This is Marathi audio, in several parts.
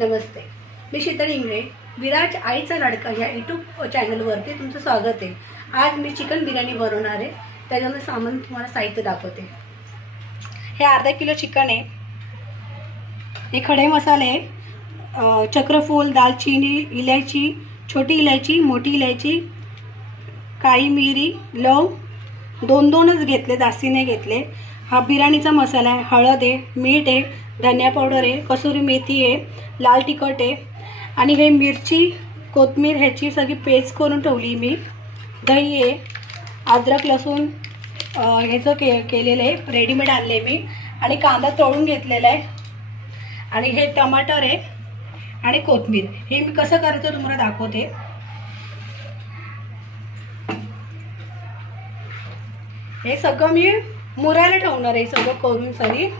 नमस्ते, मी शीतल इंगळे. विराज आईचा लाडका या यूट्यूब चॅनलवरती तुमचं स्वागत आहे. आज मी चिकन बिर्याणी बनवणार आहे. त्याच्यामध्ये सामान तुम्हाला साहित्य दाखवते. हे अर्धा किलो चिकन आहे. हे खडे मसाले, चक्रफूल, दालचिनी, इलायची, छोटी इलायची, मोठी इलायची, काळी मिरी, लवंग दोनच घेतले, जास्ती नाही घेतले. हा बिर्याणीचा मसाला आहे. हळद आहे, मीठ आहे, धनिया पावडर आहे, कसुरी मेथी आहे, लाल तिखट आहे आणि हे मिरची, कोथिंबीर ह्याची सगळी पेस्ट करून ठेवली मी. दही आहे, अद्रक लसूण ह्याचं केलेलं आहे, रेडीमेड आणले मी. आणि कांदा तळून घेतलेला आहे. आणि हे टमाटर आहे आणि कोथिंबीर. हे मी कसं करायचं तुम्हाला दाखवते. हे सगळं मी मुरायला ठेवणार आहे, सगळं करून सरी.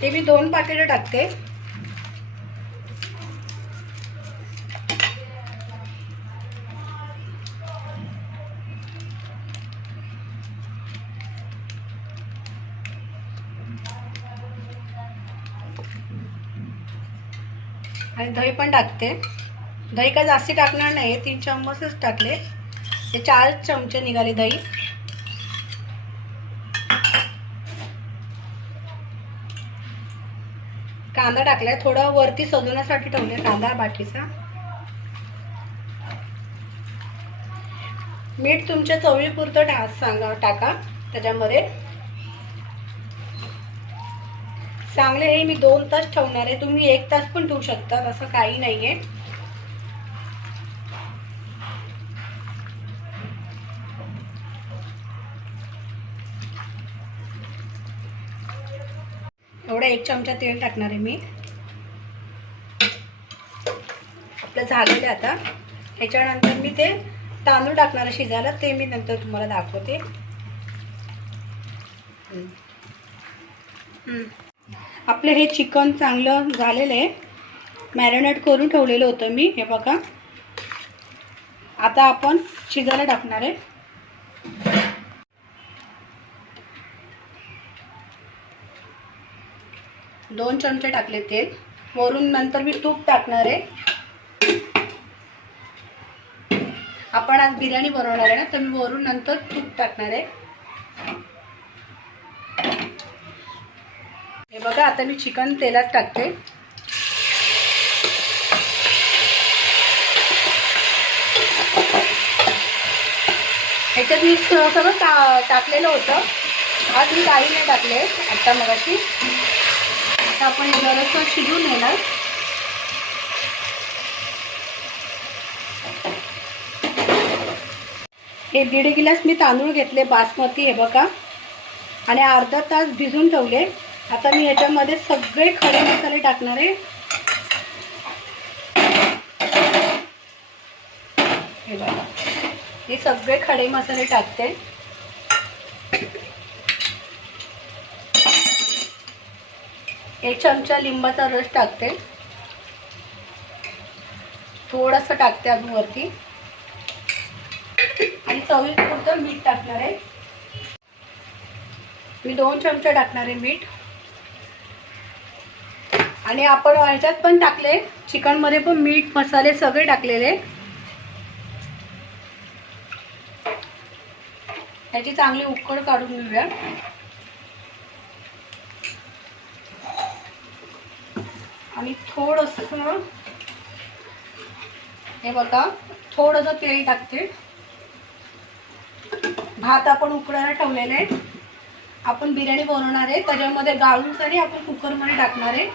ते मी 2 पाकिटे टाकते. आणि दही पण टाकते. दही काय जास्ती टाकणार नाही, 3 चम्मचच टाकले. हे 4 चमचे निघाले दही. कांदा टाकलाय, थोडं वरती सजवण्यासाठी ठेवले कांदा बाकीचा. मीठ तुमच्या चवीपुरतं टाका त्याच्यामध्ये. चांगले हे मी 2 तास ठेवणार आहे. तुम्ही 1 तास पण ठेवू शकता, असं काही नाहीये. एवढा 1 चमचा तेल टाकणार आहे मी. आपलं झालेलं आता. ह्याच्यानंतर मी ते तांदूळ टाकणार आहे शिजायला. ते मी नंतर तुम्हाला दाखवते. आपलं हे चिकन चांगलं झालेलं आहे. मॅरिनेट करून ठेवलेलं होतं मी. हे बघा, आता आपण शिजायला टाकणार आहे. दोन चमचे टाकले तेल. वरून नंतर मी तूप टाकणार आहे. आपण आज बिर्याणी बनवणार आहे ना, तर मी वरून नंतर तूप टाकणार आहे. हे बघा, आता मी चिकन तेलात टाकते. ह्याच्यात मी सगळं टाकलेलं होतं. आज मी काही नाही टाकले आता मगाशी. आता आपण जरासं शिजून येणार. हे 1.5 गिलास मी तांदूळ घेतले बासमती. हे बघा, आणि अर्धा तास भिजून ठेवले. आता मी ह्याच्यामध्ये सगळे खडे मसाले टाकणार आहे. हे बघा, हे सगळे खडे मसाले टाकते. एक चमचा लिंबाचा रस टाकते. थोडंसं टाकते अजून वरती. आणि चवीपुरतं मीठ टाकणार आहे. मी 2 चमचे टाकणार आहे मीठ. आणि आपण ह्याच्यात पण टाकले, चिकन मध्ये पण मीठ मसाले सगळे टाकलेले. ह्याची चांगली उकळ काढून घेऊया. आणि थोडंसं हे बघा, थोडंसं तेल टाकते. भात आपण उकळायला ठेवलेले आहे. आपण बिर्याणी बनवणार आहे, त्याच्यामध्ये गाळून सारी आपण कुकरमध्ये टाकणार आहे.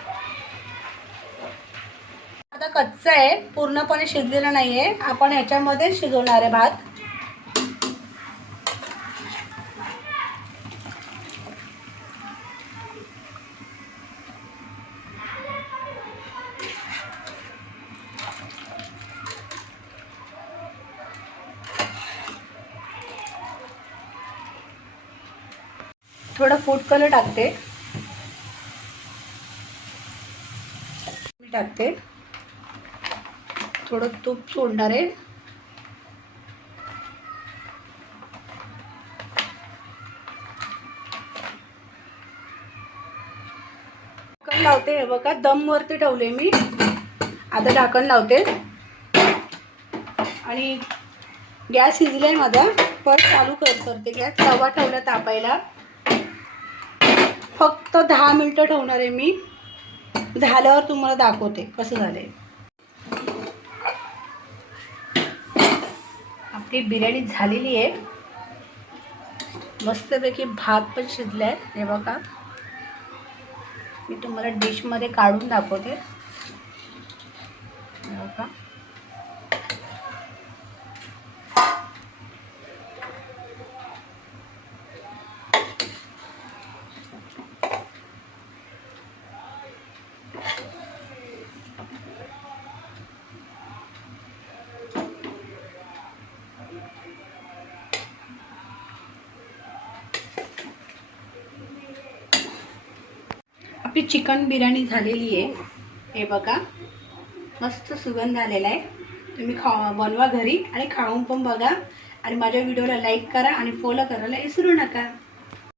आता कच्चा आहे, पूर्णपणे शिजलेला नाहीये. आपण ह्याच्यामध्ये शिजवणार आहे भात. थोडं फूड कलर टाकते. मी टाकते. थोडं तूप सोडणार आहे. लावते. हे बघा दमवरती ठेवले मी. आता ढाकण लावते आणि गॅस शिजलाय माझा. परत चालू करते गॅस. तवा ठेवला तापायला. फक्त 10 मिनिटं ठेवणार आहे मी. झाल्यावर तुम्हाला दाखवते कसं झालंय. आपली बिर्याणी झालेली आहे. मस्तपैकी भात पण शिजलाय. हे बघा मी तुम्हाला डिशमध्ये काढून दाखवते. हे बघा आपली चिकन बिर्याणी झालेली आहे. हे बघा मस्त सुगंध आलेला आहे. तुम्ही बनवा घरी आणि खाऊन पण बघा. आणि माझ्या व्हिडिओला लाईक करा आणि फॉलो करायला विसरू नका.